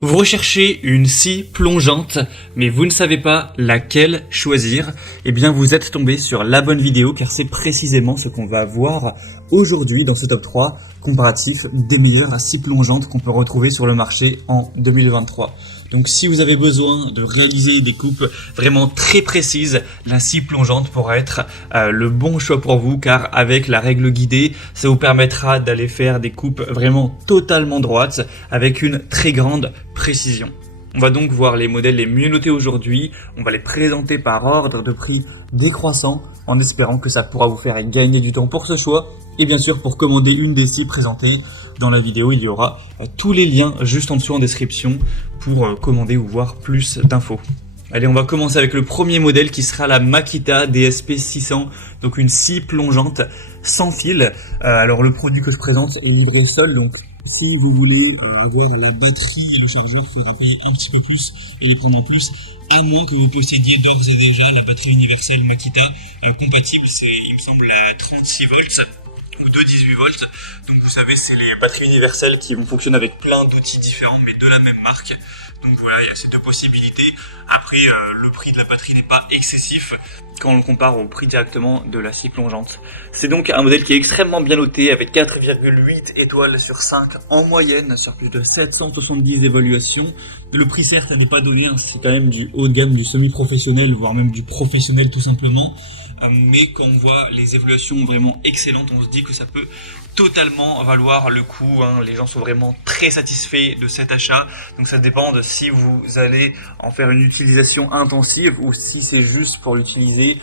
Vous recherchez une scie plongeante, mais vous ne savez pas laquelle choisir, eh bien vous êtes tombé sur la bonne vidéo car c'est précisément ce qu'on va voir aujourd'hui dans ce top 3 comparatif des meilleures scies plongeantes qu'on peut retrouver sur le marché en 2023. Donc si vous avez besoin de réaliser des coupes vraiment très précises, la scie plongeante pourra être le bon choix pour vous car avec la règle guidée, ça vous permettra d'aller faire des coupes vraiment totalement droites avec une très grande précision. On va donc voir les modèles les mieux notés aujourd'hui, on va les présenter par ordre de prix décroissant en espérant que ça pourra vous faire gagner du temps pour ce choix. Et bien sûr, pour commander une des scies présentées dans la vidéo, il y aura tous les liens juste en dessous en description pour commander ou voir plus d'infos. Allez, on va commencer avec le premier modèle qui sera la Makita DSP 600, donc une scie plongeante sans fil. Alors le produit que je présente est livré seul, donc si vous voulez avoir la batterie et le chargeur, il faudra payer un petit peu plus et les prendre en plus, à moins que vous possédiez d'ores et déjà la batterie universelle Makita compatible, c'est il me semble la 36 volts. Ou de 18 volts, donc vous savez c'est les batteries universelles qui vont fonctionner avec plein d'outils différents mais de la même marque. Donc voilà, il y a ces deux possibilités. Après le prix de la batterie n'est pas excessif quand on le compare au prix directement de la scie plongeante. C'est donc un modèle qui est extrêmement bien noté avec 4,8 étoiles sur 5 en moyenne sur plus de 770 évaluations. Le prix certes n'est pas donné, hein, c'est quand même du haut de gamme, du semi-professionnel voire même du professionnel tout simplement. Mais quand on voit les évaluations vraiment excellentes, on se dit que ça peut totalement valoir le coup, hein. Les gens sont vraiment très satisfaits de cet achat, donc ça dépend de si vous allez en faire une utilisation intensive ou si c'est juste pour l'utiliser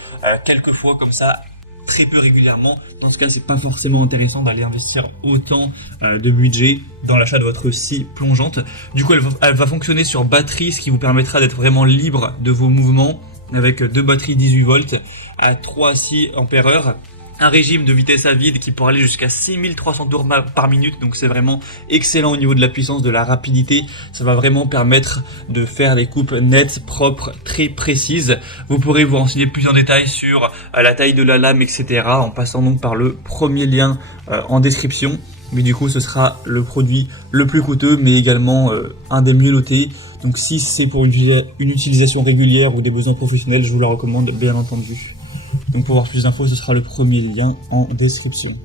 quelques fois comme ça, très peu régulièrement. Dans ce cas, c'est pas forcément intéressant d'aller investir autant de budget dans l'achat de votre scie plongeante. Du coup, elle va fonctionner sur batterie, ce qui vous permettra d'être vraiment libre de vos mouvements, avec deux batteries 18 volts à 3,6 ampères, un régime de vitesse à vide qui pourra aller jusqu'à 6300 tours par minute, donc c'est vraiment excellent au niveau de la puissance, de la rapidité. Ça va vraiment permettre de faire des coupes nettes, propres, très précises. Vous pourrez vous renseigner plus en détail sur la taille de la lame, etc. en passant donc par le premier lien en description. Mais du coup, ce sera le produit le plus coûteux, mais également un des mieux notés. Donc si c'est pour une utilisation régulière ou des besoins professionnels, je vous la recommande bien entendu. Donc pour voir plus d'infos, ce sera le premier lien en description.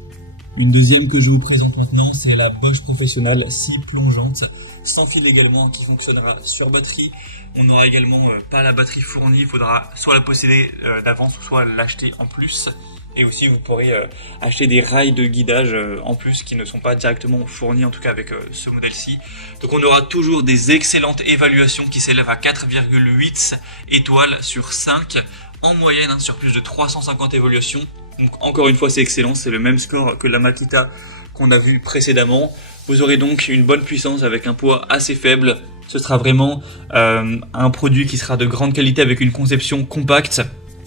Une deuxième que je vous présente maintenant, c'est la Bosch Professional scie plongeante, sans fil également, qui fonctionnera sur batterie. On n'aura également pas la batterie fournie, il faudra soit la posséder d'avance, soit l'acheter en plus. Et aussi vous pourrez acheter des rails de guidage en plus qui ne sont pas directement fournis, en tout cas avec ce modèle-ci. Donc on aura toujours des excellentes évaluations qui s'élèvent à 4,8 étoiles sur 5 en moyenne, hein, sur plus de 350 évaluations. Donc encore une fois c'est excellent, c'est le même score que la Makita qu'on a vu précédemment. Vous aurez donc une bonne puissance avec un poids assez faible. Ce sera vraiment un produit qui sera de grande qualité avec une conception compacte,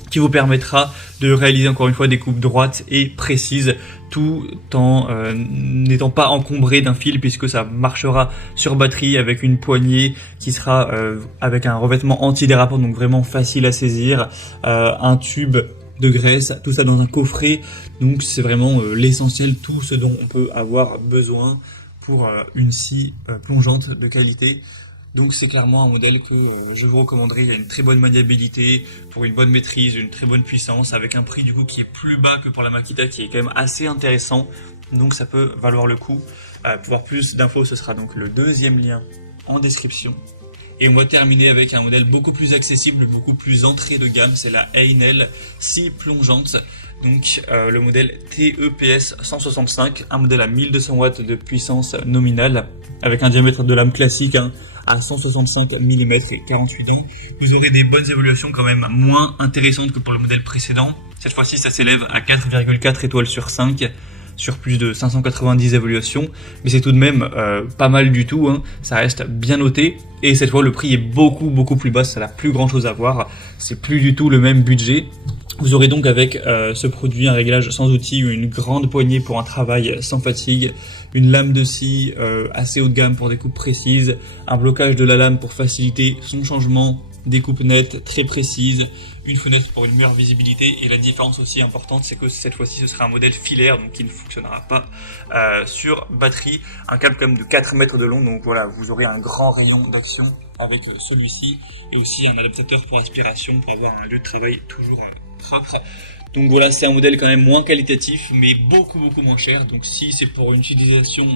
qui vous permettra de réaliser encore une fois des coupes droites et précises tout en n'étant pas encombré d'un fil, puisque ça marchera sur batterie avec une poignée qui sera avec un revêtement antidérapant, donc vraiment facile à saisir, un tube de graisse, tout ça dans un coffret. Donc c'est vraiment l'essentiel, tout ce dont on peut avoir besoin pour une scie plongeante de qualité. Donc c'est clairement un modèle que je vous recommanderais. Il y a une très bonne maniabilité, pour une bonne maîtrise, une très bonne puissance, avec un prix du coup qui est plus bas que pour la Makita, qui est quand même assez intéressant. Donc ça peut valoir le coup. Pour voir plus d'infos, ce sera donc le deuxième lien en description. Et on va terminer avec un modèle beaucoup plus accessible, beaucoup plus entrée de gamme, c'est la Einel scie plongeante. Donc le modèle TEPS 165, un modèle à 1200 watts de puissance nominale, avec un diamètre de lame classique, hein, à 165 mm et 48 dents. Vous aurez des bonnes évaluations quand même moins intéressantes que pour le modèle précédent. Cette fois-ci, ça s'élève à 4,4 étoiles sur 5 sur plus de 590 évaluations. Mais c'est tout de même pas mal du tout, hein. Ça reste bien noté. Et cette fois, le prix est beaucoup plus bas. Ça n'a plus grand chose à voir. C'est plus du tout le même budget. Vous aurez donc avec ce produit un réglage sans outil, une grande poignée pour un travail sans fatigue, une lame de scie assez haut de gamme pour des coupes précises, un blocage de la lame pour faciliter son changement des coupes nettes, très précises, une fenêtre pour une meilleure visibilité, et la différence aussi importante, c'est que cette fois-ci ce sera un modèle filaire, donc qui ne fonctionnera pas sur batterie, un câble comme de 4 mètres de long, donc voilà, vous aurez un grand rayon d'action avec celui-ci, et aussi un adaptateur pour aspiration, pour avoir un lieu de travail toujours propre. Donc voilà, c'est un modèle quand même moins qualitatif, mais beaucoup moins cher. Donc si c'est pour une utilisation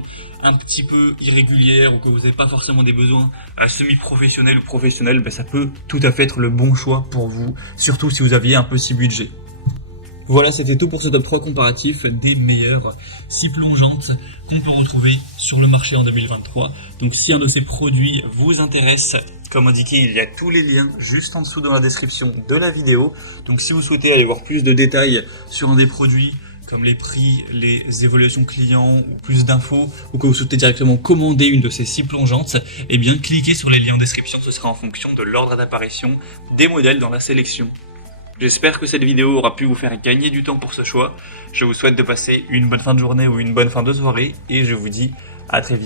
un petit peu irrégulière ou que vous n'avez pas forcément des besoins semi-professionnels ou professionnels, ben ça peut tout à fait être le bon choix pour vous, surtout si vous aviez un petit budget. Voilà, c'était tout pour ce top 3 comparatif des meilleures scies plongeantes qu'on peut retrouver sur le marché en 2023. Donc si un de ces produits vous intéresse, comme indiqué, il y a tous les liens juste en dessous dans la description de la vidéo. Donc si vous souhaitez aller voir plus de détails sur un des produits, comme les prix, les évaluations clients ou plus d'infos, ou que vous souhaitez directement commander une de ces scies plongeantes, eh bien cliquez sur les liens en description, ce sera en fonction de l'ordre d'apparition des modèles dans la sélection. J'espère que cette vidéo aura pu vous faire gagner du temps pour ce choix. Je vous souhaite de passer une bonne fin de journée ou une bonne fin de soirée et je vous dis à très vite.